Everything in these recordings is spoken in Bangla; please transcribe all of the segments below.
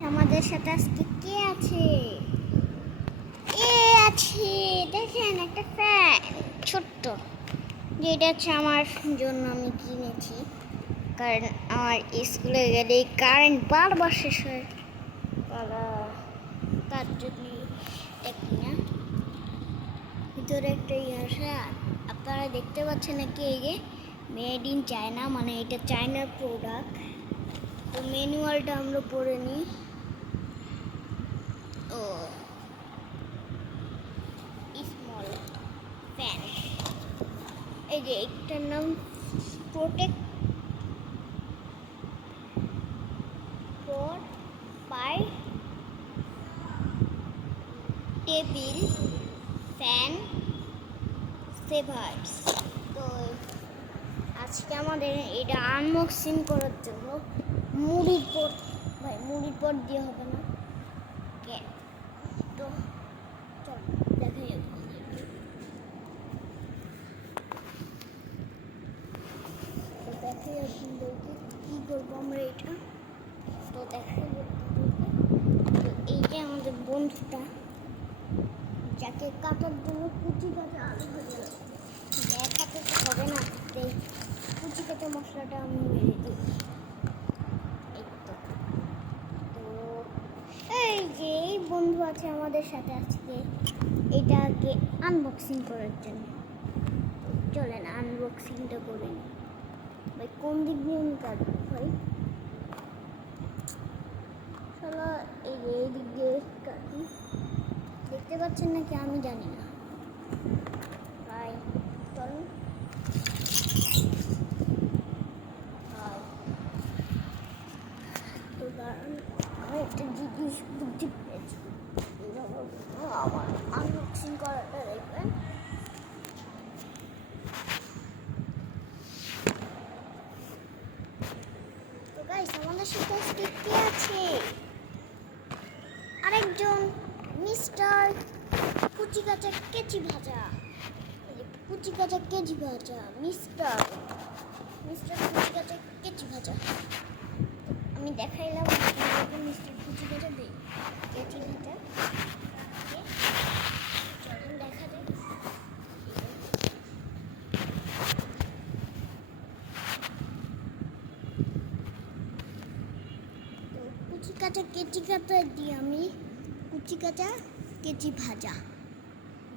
আমাদের সাথে আজকে কে আছে? দেখেন একটা ফ্যান, ছোট্ট, যেটা হচ্ছে আমার জন্য আমি কিনেছি, কারণ আমার স্কুলে গেলে কারেন্ট বারবার শেষ হয়, তার জন্য কিনা। ভিতরে একটা আছে, আপনারা দেখতে পাচ্ছেন নাকি? এই যে মেড ইন চায়না, মানে এটা চায়নার প্রোডাক্ট। তো ম্যানুয়ালটা আমরা পড়ে নিই। ও স্মল ফ্যান, এই যে একটার নাম protect for by table fan savers. তো আজকে আমাদের এটা আনবক্সিং করার জন্য মুড়ির পর দিয়ে হবে না, তো চল দেখা যাবে। কি করবো আমরা এটা, তো দেখা যাবে। এই যে আমাদের বন্ধুটা, যাকে কাটার জন্য কুচি কাটা আলু ভাজা লাগে, এক হাতে তো হবে না, তাই কুচি কাটা মশলাটা আমি মেরে দিই। এই যে এই বন্ধু আছে আমাদের সাথে আজকে এটাকে আনবক্সিং করার জন্য। চলেন আনবক্সিংটা করে নিই। ভাই কোন দিক দিয়ে আমি কাটবো ভাই? চলো এই যে এই দিক দিয়ে কাটি, দেখতে পাচ্ছেন নাকি আমি জানি না ভাই। চলুন তো কারণ আমি একটা জিনিস বুদ্ধি পেয়েছি, আমার আনবক্সিং করাটা দেখবেন। তো গাইস আমাদের সাথে আজকে কে আছে? আরেকজন মিস্টার কুচি কাঁচা কেচি ভাজা, কুচি কাঁচা কেচি ভাজা, মিস্টার কুচি কাঁচা কেচি ভাজা। আমি দেখাইলাম মিস্টার কুচি কাঁচা দিই কেচি ভাজা। চলুন দেখা যাক। তো কুচি কাঁচা কেচি কাঁচা দিয়ে আমি কুচি কাঁচা কেচি ভাজা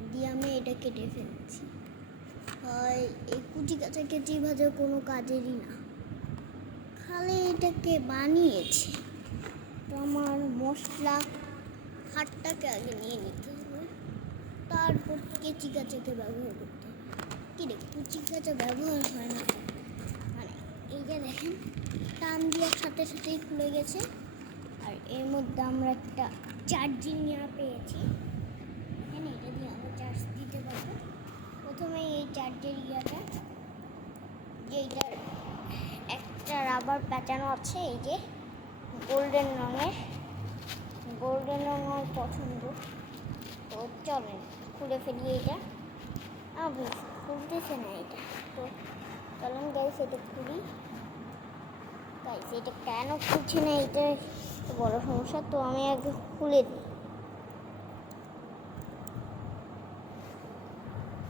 দিয়ে আমি এটা কেটে ফেলছি। হয় এই কুচি কাঁচা কেচি ভাজা কোনো কাজেরই না, খালি এটাকে বানিয়েছে। তো আমার মশলা হাটটাকে আগে নিয়ে নিতে হবে, তারপর কেচি কাঁচাকে ব্যবহার করতে হবে। কী রে, কুচি কাঁচা ব্যবহার হয় না, মানে এই যে দেখেন টান দেওয়ার সাথে সাথেই খুলে গেছে। আর এর মধ্যে আমরা একটা চার্জিং নেওয়া পেয়েছি, হ্যাঁ এটা দিয়ে আমরা চার্জ দিতে পারবো। প্রথমে এই চার্জের যেইটার একটা রাবার প্যাঁচানো আছে, এই যে গোল্ডেন রঙের পছন্দ। তো চলেন খুলে ফেলি এটা। খুলতেছে না এটা, তো চলেন গাইস এটা খুলি। গাইস এটা কেন খুলছে না, এটা বড় সমস্যা। তো আমি আগে খুলে দিই।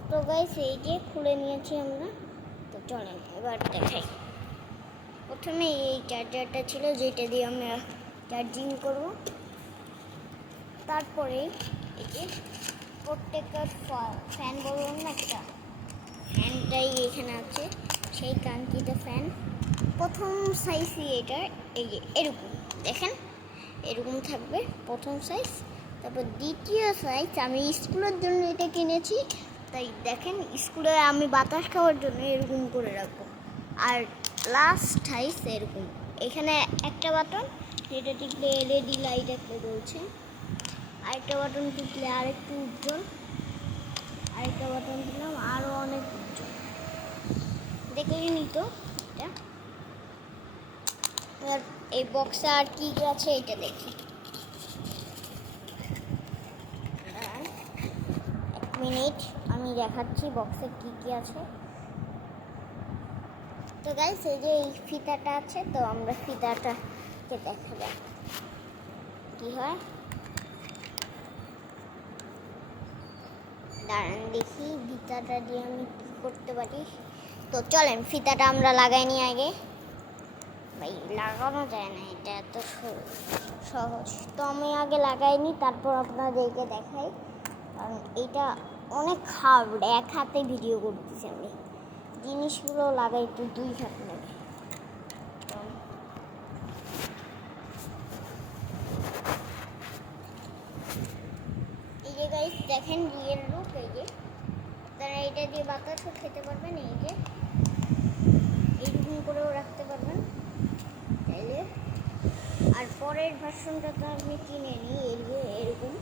তো গাইস এই যে খুলে নিয়েছি আমরা। তো চলেন এবার দেখাই। প্রথমে এই চার্জারটা ছিল যেটা দিয়ে আমরা চার্জিং করব, তারপরে এই যে প্রত্যেকটা ফ্যান বললাম না, একটা ফ্যানটাই এখানে আছে, সেই কাঙ্ক্ষিত ফ্যান। প্রথম সাইজই এটার, এই যে এরকম দেখেন, এরকম থাকবে প্রথম সাইজ। তারপর দ্বিতীয় সাইজ আমি স্কুলের জন্য এটা কিনেছি, তাই দেখেন স্কুলে আমি বাতাস খাওয়ার জন্য এরকম করে রাখবো। আর লাস্ট সাইজ এরকম, এখানে একটা বাটন, যেটা টিপলে এলইডি লাইট একটা জ্বলছে, আরেকটা বাটন টিপলে আরেকটু উজ্জ্বল, আরেকটা বাটন দিলাম আরও অনেক উজ্জ্বল। দেখলেনই তো এটা। এবার এই বক্সে আর কি আছে এটা দেখি। এক মিনিট আমি দেখাচ্ছি বক্সে কি কি আছে। তো গাইস এই যে এই ফিতাটা আছে, তো আমরা ফিতাটাকে দেখা যাক। কি হয়। দাঁড়ান দেখি ফিতাটা দিয়ে আমি কি করতে পারি। তো চলেন ফিতাটা আমরা লাগাই নি আগে। ভাই লাগানো যায় না, এটা এত সহজ। তো আমি আগে লাগাইনি, তারপর আপনাদেরকে দেখাই, কারণ এটা অনেক হার্ড। এক হাতে ভিডিও করতেছি আমি, জিনিসগুলো লাগাই তো 2 হাত লাগে। এই যে গাইস দেখেন রিয়েল লুক। এই যে তারা এটা দিয়ে বাতাসও খেতে পারবেন, এই যে এইরকম করেও রাখতে পারবেন তাইলে। আর পরের ভার্সনটা তো আপনি কিনে নিই, এই যে এরকম।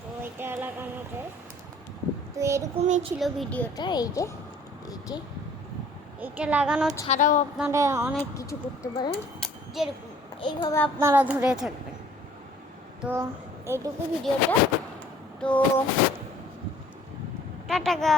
তো এটা লাগানো যায়। তো এরকমই ছিল ভিডিওটা। এই যে এইটা লাগানো ছাড়াও আপনারা অনেক কিছু করতে পারেন, যেরকম এইভাবে আপনারা ধরে থাকবেন। তো এইটুকু ভিডিওটা। তো টাটা।